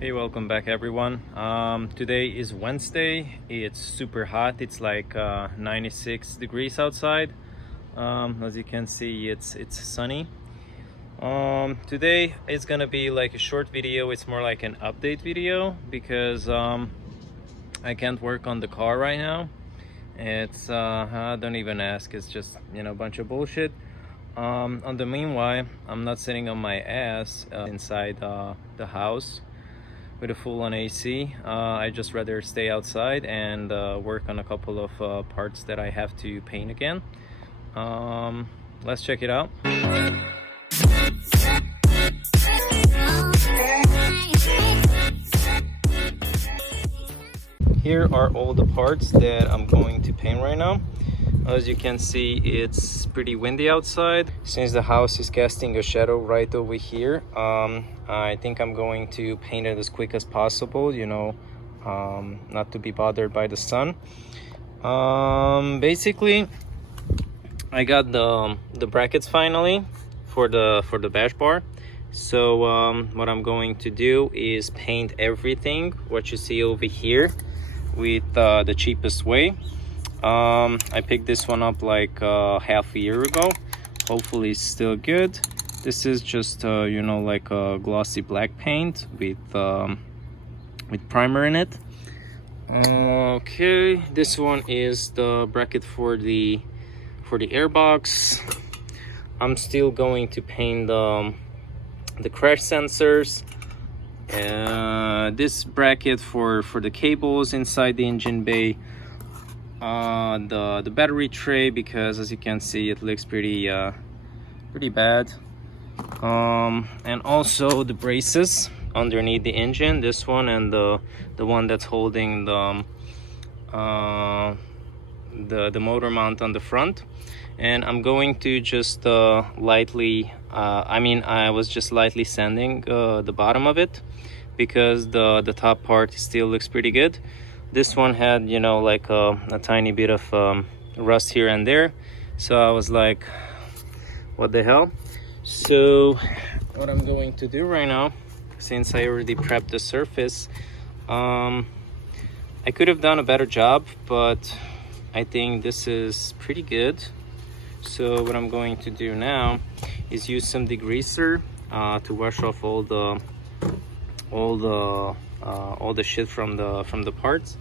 Hey, welcome back everyone. Today is Wednesday. It's super hot. It's like 96 degrees outside. As you can see, it's sunny. Today it's gonna be like a short video. It's more like an update video because I can't work on the car right now. It's don't even ask. It's just a bunch of bullshit. On the meanwhile, I'm not sitting on my ass inside the house with a full-on AC. I just rather stay outside and work on a couple of parts that I have to paint again. Let's check it out. Here are all the parts that I'm going to paint right now. As you can see, it's pretty windy outside. Since the house is casting a shadow right over here, I think I'm going to paint it as quick as possible, not to be bothered by the sun. Basically, I got the brackets finally for the bash bar. So what I'm going to do is paint everything what you see over here with the cheapest way. I picked this one up like half a year ago. Hopefully it's still good. This is just like a glossy black paint with primer in it. Okay, this one is the bracket for the air box. I'm still going to paint the crash sensors. This bracket for the cables inside the engine bay. The battery tray, because as you can see it looks pretty bad, and also the braces underneath the engine, this one and the one that's holding the motor mount on the front. And I'm going to just lightly I was just lightly sanding the bottom of it because the top part still looks pretty good. This one had like a tiny bit of rust here and there, so I was like, what the hell. So what I'm going to do right now, since I already prepped the surface, I could have done a better job, but I think this is pretty good. So what I'm going to do now is use some degreaser to wash off all the shit from the parts.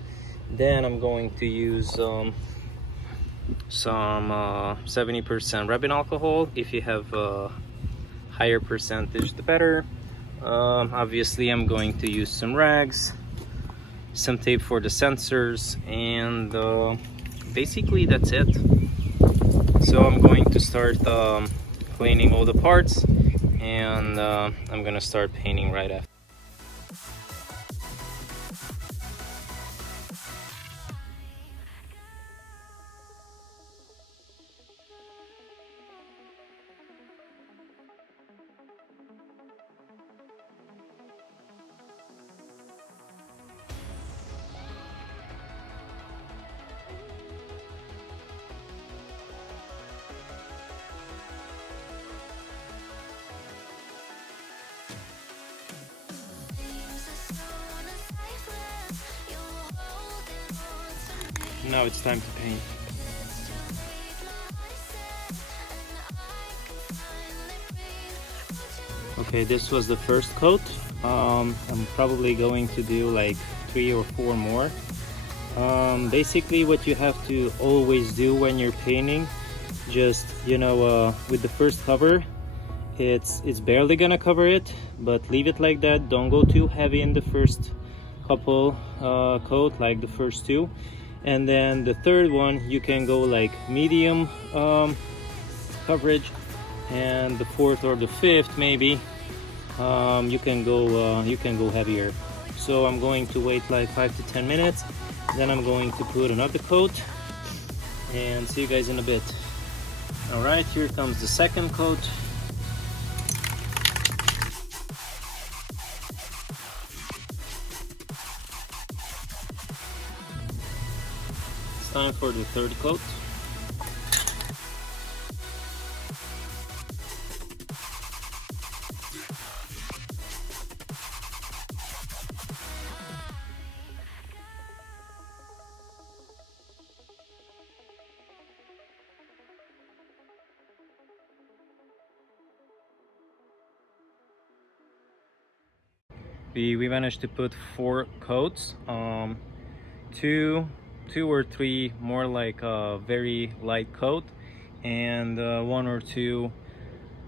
Then I'm going to use some 70% rubbing alcohol. If you have a higher percentage, the better. Obviously I'm going to use some rags, some tape for the sensors, and basically that's it. So I'm going to start cleaning all the parts, and I'm gonna start painting right after. Now it's time to paint. Okay, this was the first coat. I'm probably going to do like 3 or 4 more. Basically what you have to always do when you're painting, just with the first cover, it's barely gonna cover it, but leave it like that. Don't go too heavy in the first couple coat, like the first 2. And then the third one you can go like medium coverage, and the 4th or the 5th maybe you can go heavier. So I'm going to wait like 5 to 10 minutes, then I'm going to put another coat and see you guys in a bit. All right, here comes the second coat. Time for the third coat. we managed to put 4 coats, two or three more like a very light coat, and 1 or 2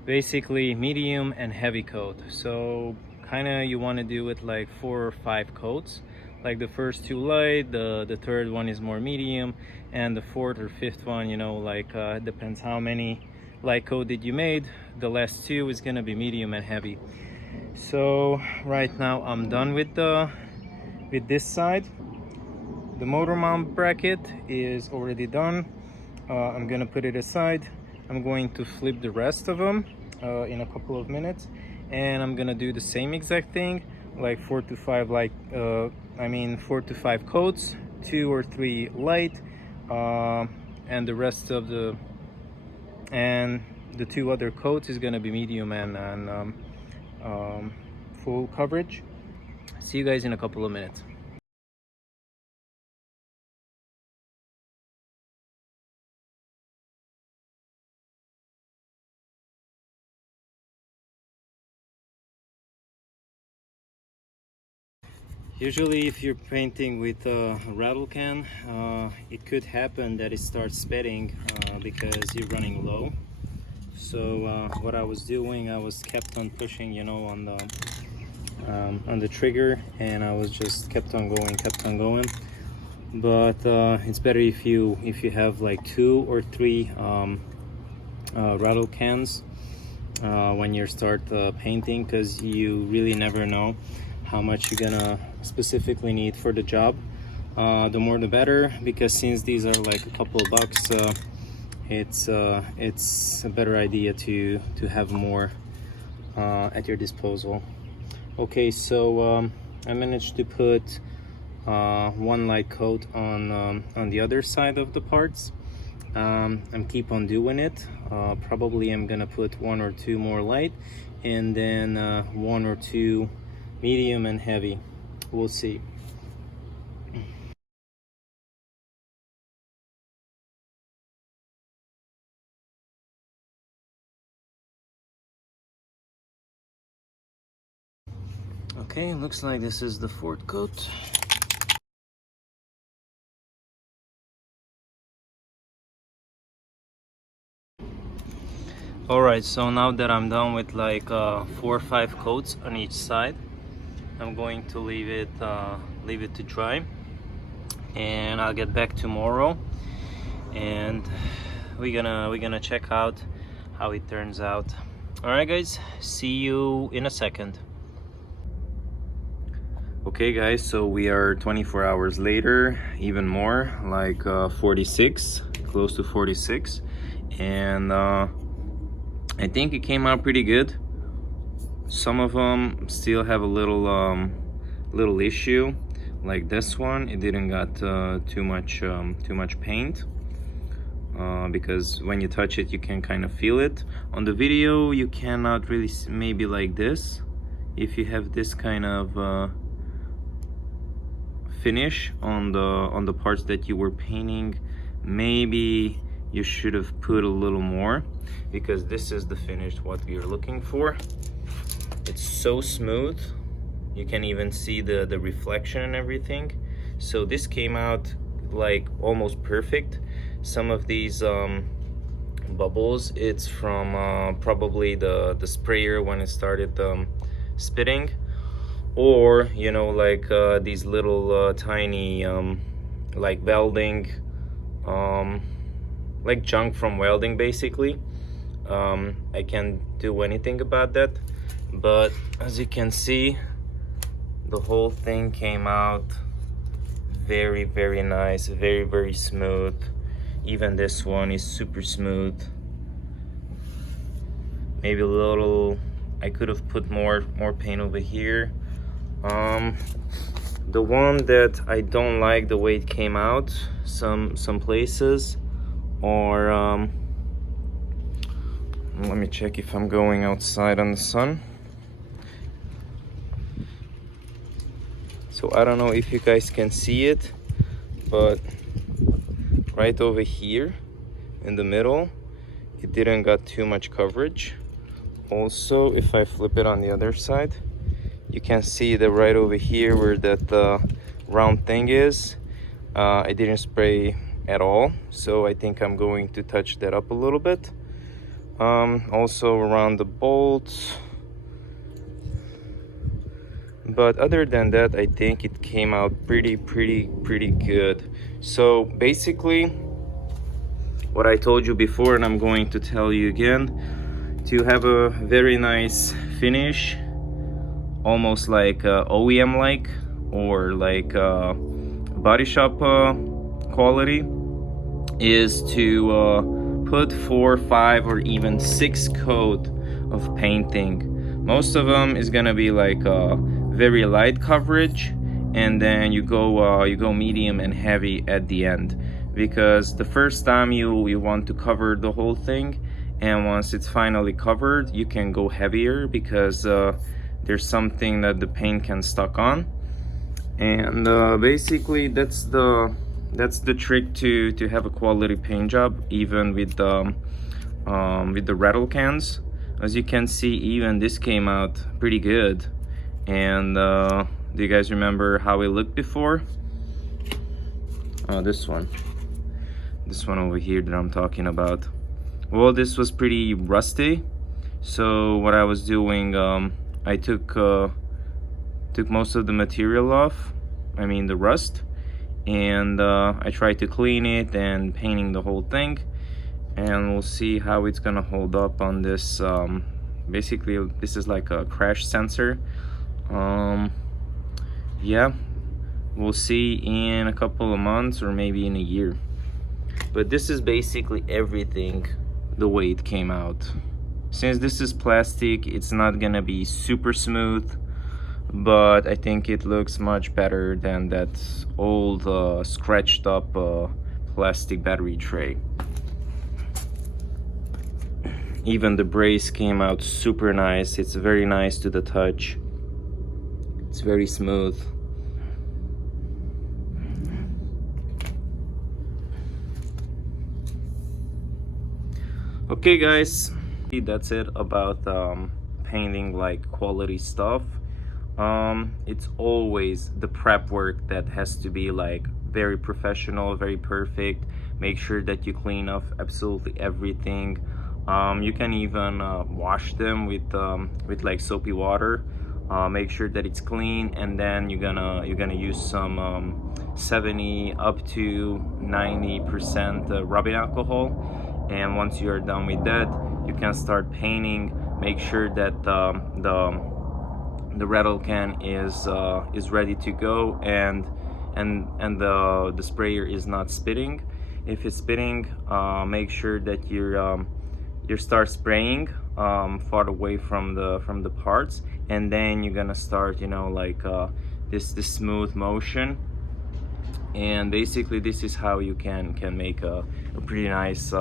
basically medium and heavy coat. So kind of you want to do it like 4 or 5 coats, like the first 2 light, the third one is more medium, and the 4th or 5th one, you know, like it depends how many light coat did you made, the last 2 is gonna be medium and heavy. So right now I'm done with this side. The motor mount bracket is already done. I'm gonna put it aside. I'm going to flip the rest of them in a couple of minutes, and I'm gonna do the same exact thing, like 4 to 5 like 4 to 5 coats, 2 or 3 light, and the rest of the 2 other coats is gonna be medium and full coverage. See you guys in a couple of minutes. Usually if you're painting with a rattle can, it could happen that it starts spitting because you're running low. So what I was doing, I was kept on pushing, you know, on the trigger, and I was just kept on going. But it's better if you have like 2 or 3 rattle cans when you start painting, because you really never know how much you're gonna specifically need for the job. The more the better, because since these are like a couple of bucks, it's a better idea to have more at your disposal. Okay, so I managed to put 1 light coat on the other side of the parts. I'm keep on doing it. Probably I'm gonna put 1 or 2 more light, and then 1 or 2 medium and heavy. We'll see. Okay, looks like this is the 4th coat. Alright, so now that I'm done with like 4 or 5 coats on each side, I'm going to leave it to dry, and I'll get back tomorrow, and we're gonna check out how it turns out. Alright guys, see you in a second. Okay guys, so we are 24 hours later, even more, like 46, close to 46, and I think it came out pretty good. Some of them still have a little issue, like this one. It didn't got too much paint, because when you touch it you can kind of feel it. On the video you cannot really maybe like this. If you have this kind of finish on the parts that you were painting, maybe you should have put a little more, because this is the finish what we are looking for. It's so smooth, you can even see the reflection and everything. So this came out like almost perfect. Some of these bubbles, it's from probably the sprayer when it started spitting, or you know, like these little tiny like welding, like junk from welding basically. I can't do anything about that, but as you can see, the whole thing came out very nice, very smooth. Even this one is super smooth. Maybe a little, I could have put more paint over here. The one that I don't like the way it came out some places, or let me check if I'm going outside on the sun. So I don't know if you guys can see it, but right over here in the middle, it didn't got too much coverage. Also, if I flip it on the other side, You can see that right over here where that round thing is. I didn't spray at all, so I think I'm going to touch that up a little bit. Also around the bolts. But other than that, I think it came out pretty good. So basically, what I told you before, and I'm going to tell you again, to have a very nice finish, almost like OEM like, or like body shop quality, is to put 4, 5, or even 6 coat of painting. Most of them is gonna be like very light coverage, and then you go medium and heavy at the end, because the first time you want to cover the whole thing, and once it's finally covered you can go heavier, because there's something that the paint can stuck on. And basically that's the trick to have a quality paint job, even with the rattle cans. As you can see, even this came out pretty good. And do you guys remember how it looked before? Oh, this one over here that I'm talking about. Well, this was pretty rusty, so what I was doing, I took most of the material off, I mean the rust, and I tried to clean it and painting the whole thing, and we'll see how it's gonna hold up on this. Basically this is like a crash sensor. Yeah, we'll see in a couple of months or maybe in a year. But this is basically everything the way it came out. Since this is plastic, it's not gonna be super smooth, but I think it looks much better than that old scratched up plastic battery tray. Even the brace came out super nice. It's very nice to the touch. It's very smooth. Okay guys, that's it about painting like quality stuff. It's always the prep work that has to be like very professional, very perfect. Make sure that you clean off absolutely everything. You can even wash them with like soapy water. Make sure that it's clean, and then you're gonna use some 70 up to 90% rubbing alcohol. And once you are done with that, you can start painting. Make sure that the rattle can is ready to go, and the sprayer is not spitting. If it's spitting, make sure that you start spraying far away from the parts, and then you're gonna start, you know, like this smooth motion. And basically this is how you can make a pretty nice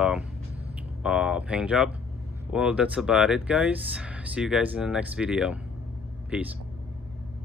paint job. Well, that's about it guys. See you guys in the next video. Peace.